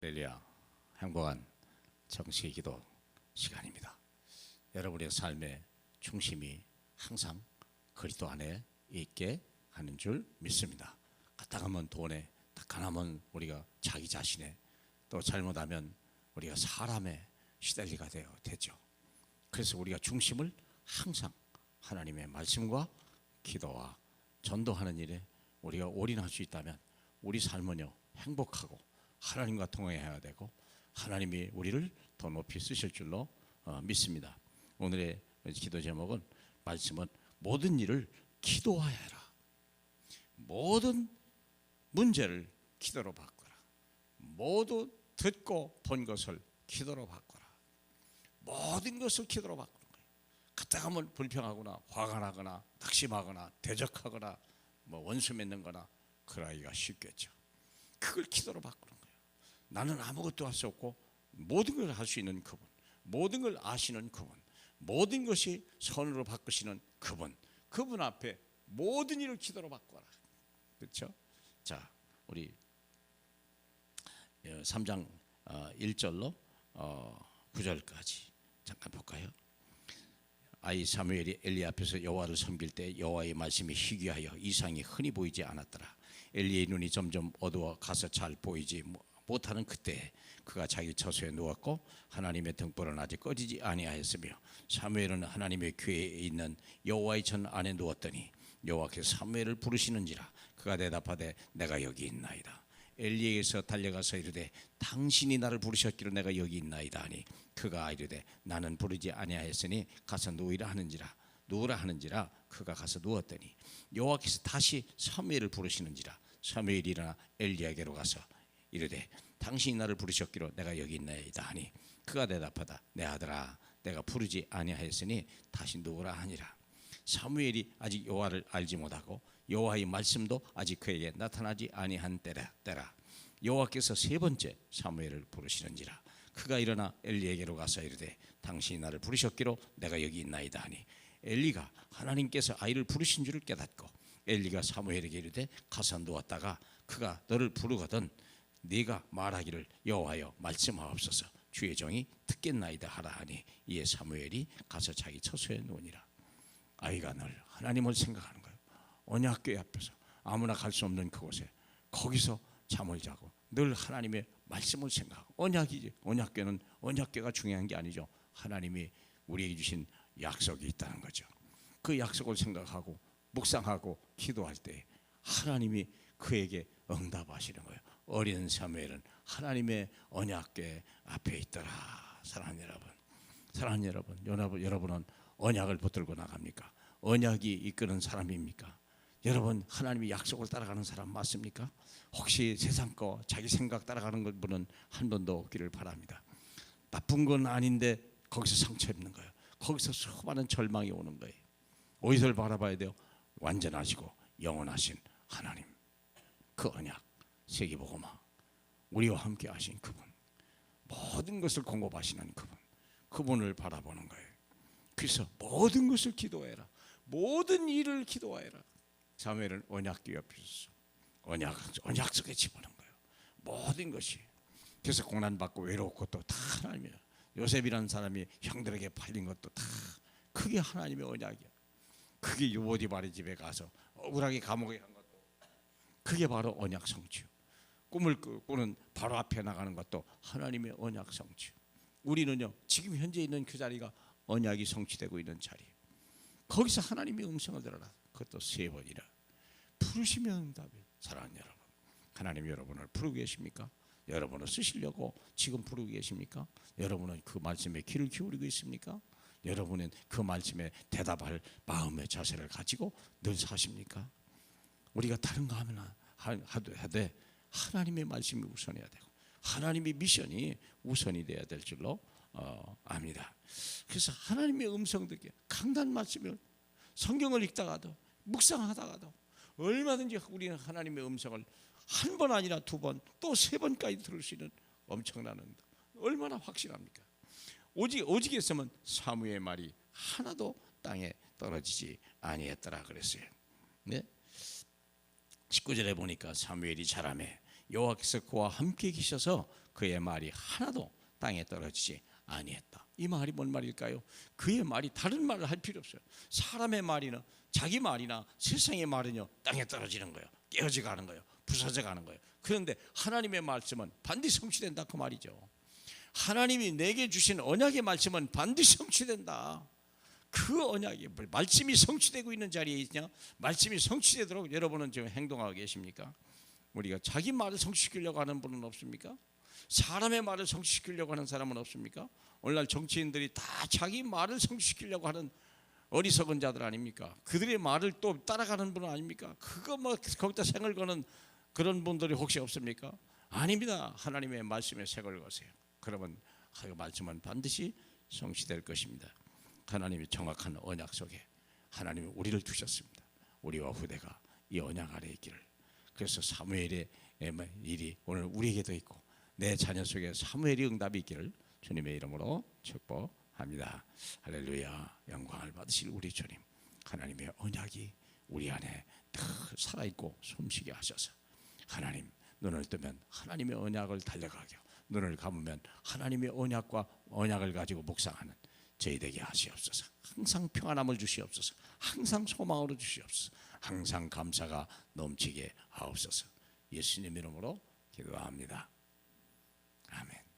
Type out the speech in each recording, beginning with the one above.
할렐루야, 행복한 정식의 기도 시간입니다. 여러분의 삶의 중심이 항상 그리스도 안에 있게 하는 줄 믿습니다. 까딱하면 돈에, 딱하면 우리가 자기 자신에, 또 잘못하면 우리가 사람의 시달리가 되죠. 그래서 우리가 중심을 항상 하나님의 말씀과 기도와 전도하는 일에 우리가 올인할 수 있다면 우리 삶은요 행복하고 하나님과 통해야 되고 하나님이 우리를 더 높이 쓰실 줄로 믿습니다. 오늘의 기도 제목은, 말씀은 모든 일을 기도하여 해라. 모든 문제를 기도로 바꿔라. 모두 듣고 본 것을 기도로 바꿔라. 모든 것을 기도로 바꾸는 거예요. 갔다 가면 불평하거나 화가 나거나 낙심하거나 대적하거나 원수 맺는 거나 그러기가 쉽겠죠. 그걸 기도로 바꾸는 거예요. 나는 아무것도 할 수 없고 모든 걸 할 수 있는 그분, 모든 걸 아시는 그분, 모든 것이 선으로 바꾸시는 그분 앞에 모든 일을 기도로 바꿔라. 그렇죠? 자, 우리 3장 1절로 9절까지 잠깐 볼까요? 아이 사무엘이 엘리 앞에서 여호와를 섬길 때 여호와의 말씀이 희귀하여 이상이 흔히 보이지 않았더라. 엘리의 눈이 점점 어두워 가서 잘 보이지 못하는 그때 그가 자기 처소에 누웠고 하나님의 등불은 아직 꺼지지 아니하였으며 사무엘은 하나님의 궤에 있는 여호와의 전 안에 누웠더니 여호와께서 사무엘을 부르시는지라. 그가 대답하되 내가 여기 있나이다. 엘리에게서 달려가서 이르되 당신이 나를 부르셨기로 내가 여기 있나이다 하니 그가 이르되 나는 부르지 아니하였으니 가서 누우라 하는지라. 그가 가서 누웠더니 여호와께서 다시 사무엘을 부르시는지라. 사무엘이 일어나 엘리야에게로 가서 이르되 당신이 나를 부르셨기로 내가 여기 있나이다 하니 그가 대답하다 내 아들아 내가 부르지 아니하였으니 다시 누우라 하니라. 사무엘이 아직 여호와를 알지 못하고 여호와의 말씀도 아직 그에게 나타나지 아니한 때라. 여호와께서 세 번째 사무엘을 부르시는지라. 그가 일어나 엘리에게로 가서 이르되 당신이 나를 부르셨기로 내가 여기 있나이다 하니 엘리가 하나님께서 아이를 부르신 줄을 깨닫고 엘리가 사무엘에게 이르되 가서 누웠다가 그가 너를 부르거든 네가 말하기를 여호와여 말씀하옵소서 주의 종이 듣겠나이다 하라 하니 이에 사무엘이 가서 자기 처소에 누우니라. 아이가 늘 하나님을 생각하는 거예요. 언약궤 앞에서 아무나 갈 수 없는 그곳에 거기서 잠을 자고 늘 하나님의 말씀을 생각하고, 언약이지, 언약궤는 언약궤가 중요한 게 아니죠. 하나님이 우리에게 주신 약속이 있다는 거죠. 그 약속을 생각하고 묵상하고 기도할 때 하나님이 그에게 응답하시는 거예요. 어린 사무엘은 하나님의 언약궤 앞에 있더라. 사랑하는 여러분은 언약을 붙들고 나갑니까? 언약이 이끄는 사람입니까? 여러분 하나님의 약속을 따라가는 사람 맞습니까? 혹시 세상 거 자기 생각 따라가는 분은 한 번도 없기를 바랍니다. 나쁜 건 아닌데 거기서 상처 입는 거예요. 거기서 수많은 절망이 오는 거예요. 어디서 바라봐야 돼요? 완전하시고 영원하신 하나님, 그 언약, 세계복음화, 우리와 함께 하신 그분, 모든 것을 공급하시는 그분을 바라보는 거예요. 그래서 모든 것을 기도해라. 모든 일을 기도해라. 사무엘은 언약궤 옆에 있어. 언약 속에 집어넣은 거예요. 모든 것이. 그래서 고난받고 외롭고 또 다 하나님이야. 요셉이라는 사람이 형들에게 팔린 것도 다 그게 하나님의 언약이야. 그게 요보디바리 집에 가서 억울하게 감옥에 간 것도 그게 바로 언약 성취. 꿈을 꾸는 바로 앞에 나가는 것도 하나님의 언약 성취. 우리는요 지금 현재 있는 그 자리가 언약이 성취되고 있는 자리예요. 거기서 하나님의 음성을 들어라. 그것도 세 번이라. 부르시면 응답이에요. 사랑하는 여러분, 하나님이 여러분을 부르고 계십니까? 여러분을 쓰시려고 지금 부르고 계십니까? 여러분은 그 말씀에 귀를 기울이고 있습니까? 여러분은 그 말씀에 대답할 마음의 자세를 가지고 늘 사십니까? 우리가 다른 거 하되 하나님의 말씀이 우선해야 되고 하나님의 미션이 우선이 돼야 될 줄로 압니다. 그래서 하나님의 음성 듣기, 강단 말씀을 성경을 읽다가도 묵상하다가도 얼마든지 우리는 하나님의 음성을 한 번 아니라 두 번 또 세 번까지 들을 수 있는 엄청난 응답. 얼마나 확실합니까? 오직했으면 사무의 말이 하나도 땅에 떨어지지 아니했더라 그랬어요. 네? 19절에 보니까 사무엘이 자라매 여호와께서 그와 함께 계셔서 그의 말이 하나도 땅에 떨어지지 아니했다. 이 말이 뭔 말일까요? 그의 말이 다른 말을 할 필요 없어요. 사람의 말이나 자기 말이나 세상의 말은요 땅에 떨어지는 거예요. 깨어져 가는 거예요. 부서져 가는 거예요. 그런데 하나님의 말씀은 반드시 성취된다 그 말이죠. 하나님이 내게 주신 언약의 말씀은 반드시 성취된다. 그 언약이 말씀이 성취되고 있는 자리에 있냐? 말씀이 성취되도록 여러분은 지금 행동하고 계십니까? 우리가 자기 말을 성취시키려고 하는 분은 없습니까? 사람의 말을 성취시키려고 하는 사람은 없습니까? 오늘날 정치인들이 다 자기 말을 성취시키려고 하는 어리석은 자들 아닙니까? 그들의 말을 또 따라가는 분은 아닙니까? 그거 뭐 거기다 생을 거는 그런 분들이 혹시 없습니까? 아닙니다. 하나님의 말씀에 생을 거세요. 그러면 그 말씀은 반드시 성취될 것입니다. 하나님이 정확한 언약 속에 하나님이 우리를 두셨습니다. 우리와 후대가 이 언약 아래 있기를. 그래서 사무엘의 일이 오늘 우리에게도 있고 내 자녀 속에 사무엘이 응답이 있기를 주님의 이름으로 축복합니다. 할렐루야. 영광을 받으실 우리 주님, 하나님의 언약이 우리 안에 늘 살아있고 숨쉬게 하셔서 하나님 눈을 뜨면 하나님의 언약을 달려가게, 눈을 감으면 하나님의 언약을 가지고 묵상하는 저희 되게 하시옵소서. 항상 평안함을 주시옵소서. 항상 소망으로 주시옵소서. 항상 감사가 넘치게 하옵소서. 예수님 이름으로 기도합니다. 아멘.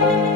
주옵소서.